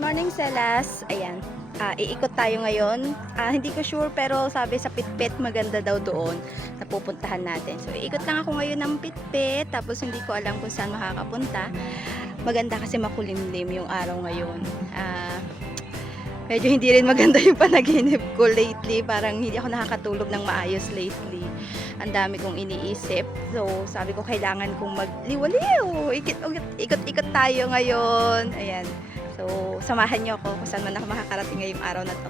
Good morning, Selas. Ayan. Ah, iikot tayo ngayon. Ah, hindi ko sure pero sabi sa Pitpit maganda daw doon na pupuntahan natin. So iikot lang ako ngayon ng Pitpit tapos hindi ko alam kung saan makakapunta. Maganda kasi makulimlim yung araw ngayon. Ah, medyo hindi rin maganda yung panaginip ko lately. Parang hindi ako nakakatulog ng maayos lately. Ang dami kong iniisip. So sabi ko kailangan kong magliwaliw. Ikot, ikot-ikot tayo ngayon. Ayan. So, samahan niyo ako kung saan man ako makakarating ngayong araw na to.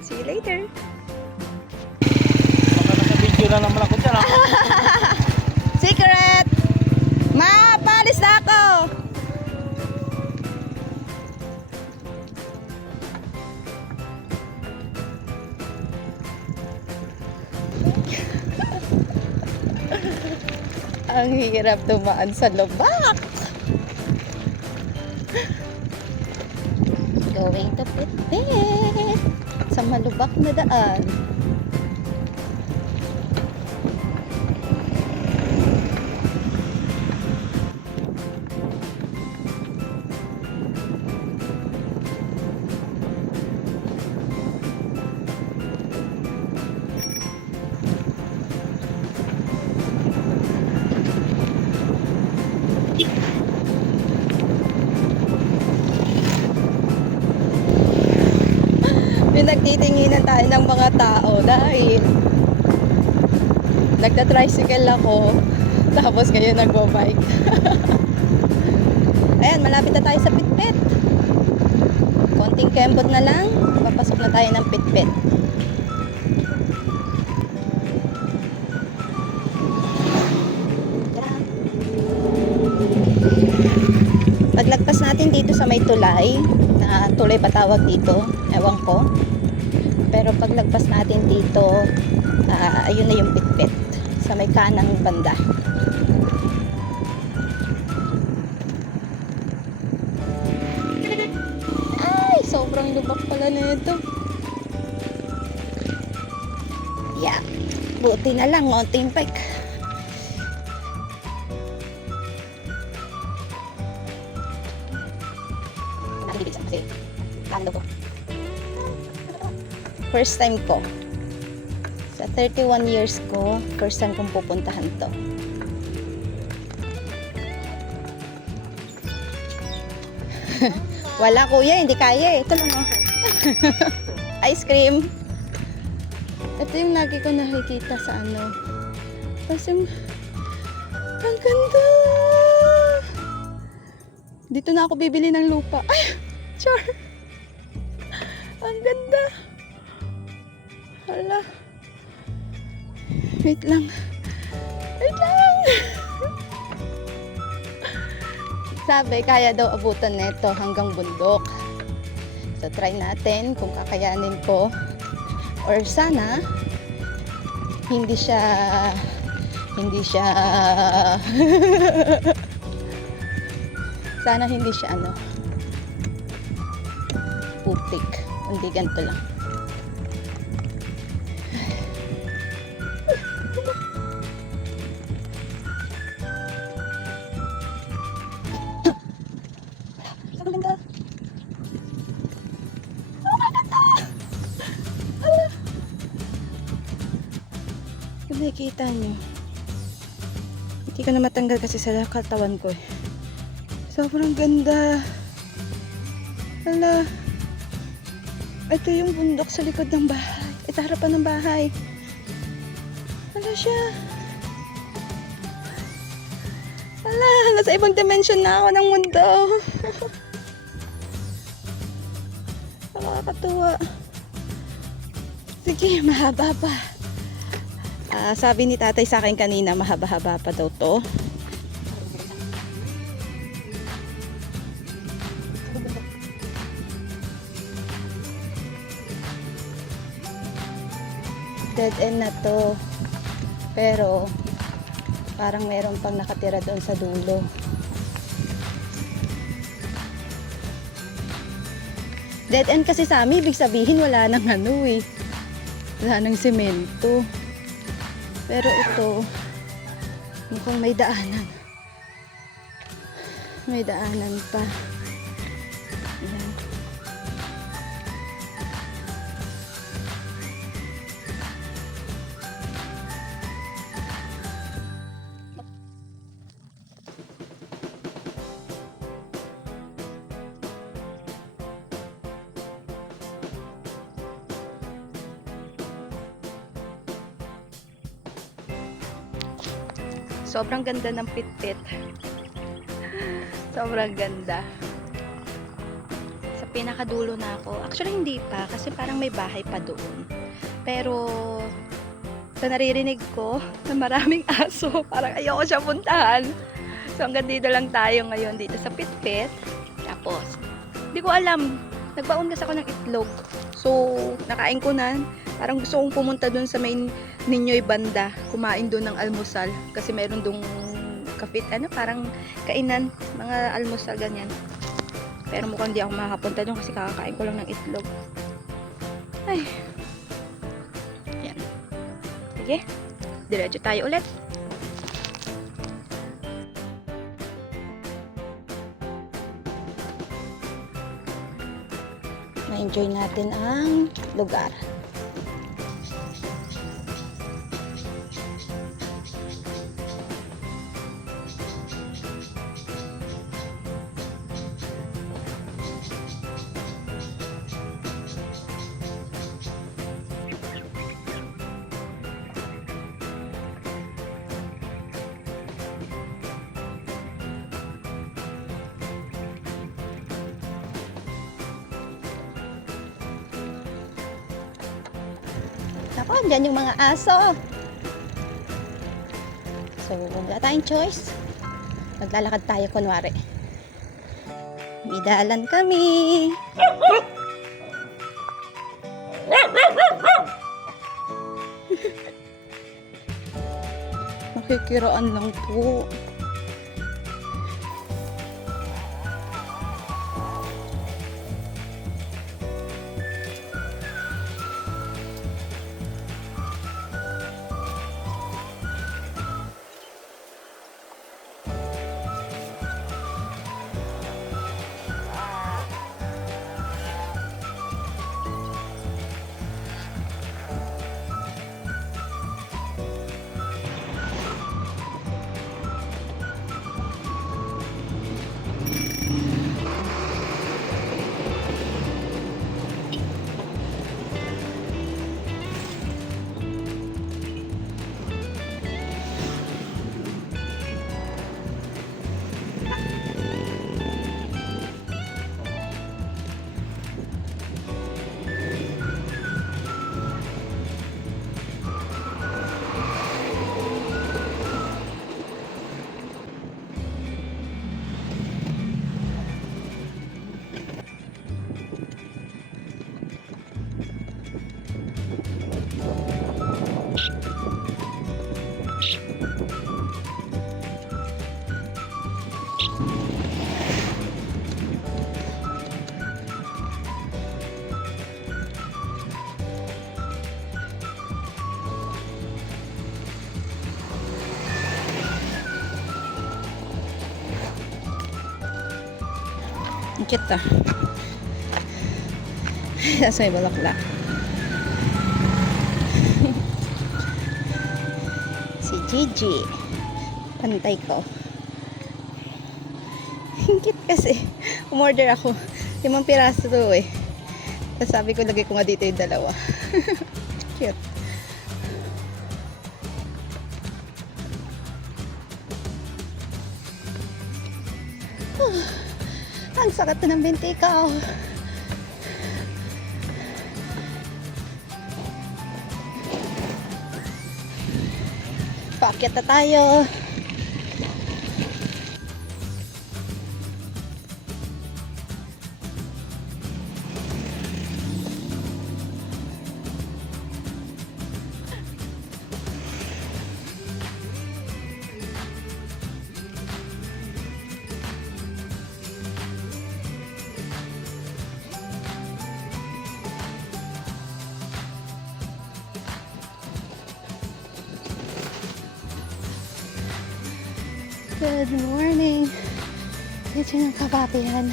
See you later! Baka nasa video na naman ako dyan. ah. Secret! Ma, palis na ako! Ang hirap dumaan sa lubak. Pitpit sa malubak na daan. Pinagtitinginan tayo ng mga tao dahil nagta-tricycle ako tapos ngayon nagbo-bike. Ayan malapit na tayo sa pitpit. Konting kembot na lang papasok na tayo ng pitpit. Paglagpas natin dito sa may tulay na tulay pa tawag dito? Ewan ko pero paglagpas natin dito ah, ayun na yung pitpit sa may kanang banda. Ay sobrang lubak pala nito. Yeah. Buti na lang mountain bike. Nakikibig siya to. First time ko. Sa 31 years ko, first time kong pupuntahan to. Wala kuya, hindi kaya eh. Ito lang. Ice cream. Ito yung lagi ko nakikita sa ano. Tapos yung... Ang ganda! Dito na ako bibili ng lupa. Ay! Char! Ang ganda! Hala. Wait lang. Wait lang! Sabi, kaya daw abutan nito hanggang bundok. So, try natin kung kakayanin ko. Or sana, hindi siya, hindi siya, sana hindi siya ano, putik. Hindi ganito lang. Nakikita nyo, hindi ko na matanggal kasi sa katawan ko eh. Sobrang ganda. Hala. Ito yung bundok sa likod ng bahay. Ito harapan ng bahay. Hala siya. Hala, nasa ibang dimension na ako ng mundo. Nakakatuwa. Sige, mahaba pa. Ah, sabi ni tatay sa akin kanina, mahaba-haba pa daw to. Dead end na to. Pero, parang meron pang nakatira doon sa dulo. Dead end kasi sa amin, ibig sabihin wala nang ano eh. Wala nang semento. Pero ito, mukhang may daanan. May daanan pa. Sobrang ganda ng pitpit. Sobrang ganda. Sa pinakadulo na ako. Actually, hindi pa. Kasi parang may bahay pa doon. Pero, sa naririnig ko na maraming aso, parang ayoko siya puntahan. So, hanggang dito lang tayo ngayon dito sa pitpit. Tapos, hindi ko alam. Nagbaon kasi ako ng itlog. So, nakain ko na. Parang gusto kong pumunta doon sa main Ninyoy Banda. Kumain doon ng almusal. Kasi meron doon kafit, ano, parang kainan. Mga almusal, ganyan. Pero mukhang di ako makakapunta doon kasi kakakain ko lang ng itlog. Ay. Yan. Sige. Diretso tayo ulit. Ma-enjoy natin ang lugar. Ako, dyan yung mga aso. So, wala tayong choice. Maglalakad tayo kunwari. May dalan kami. Makikiraan lang po. Ang cute ah. Tapos si Gigi. Pantay ko. Ang cute kasi. Umorder ako. Limang piraso to eh. Tapos sabi ko, lagay ko nga dito yung dalawa. cute. Ang sakit na ng binti ko. Paakyat na tayo. Good morning. Dito ng kapapihan.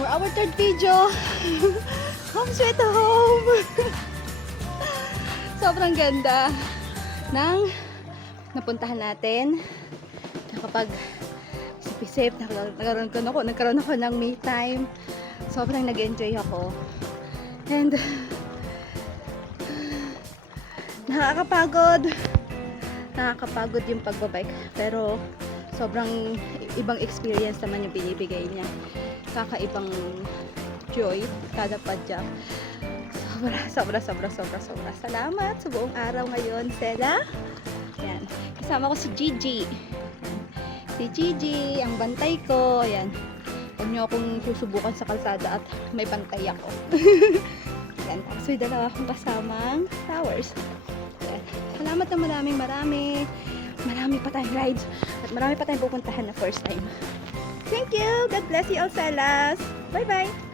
For our third video, home sweet home. Sobrang ganda ng napuntahan natin. Kapag safe. Nagkaroon, ko ako, nagkaroon ako ng me time. Sobrang nag-enjoy ako. And, nakakapagod. Nakakapagod yung pagbabike. Pero, sobrang ibang experience naman yung binibigay niya. Kakaibang joy kada padyak. Sobra, sobra, sobra, sobra, sobra. Salamat sa buong araw ngayon, Sela. Yan. Kasama ko si Gigi. Si Gigi, ang bantay ko. Yan. Huwag niyo akong susubukan sa kalsada at may bantay ako. Yan. Tapos may dalawa akong kasamang flowers. Yan. Salamat na maraming marami. Marami pa tayong rides. At marami pa tayong pupuntahan na first time. Thank you! God bless you all, Salas! Bye-bye!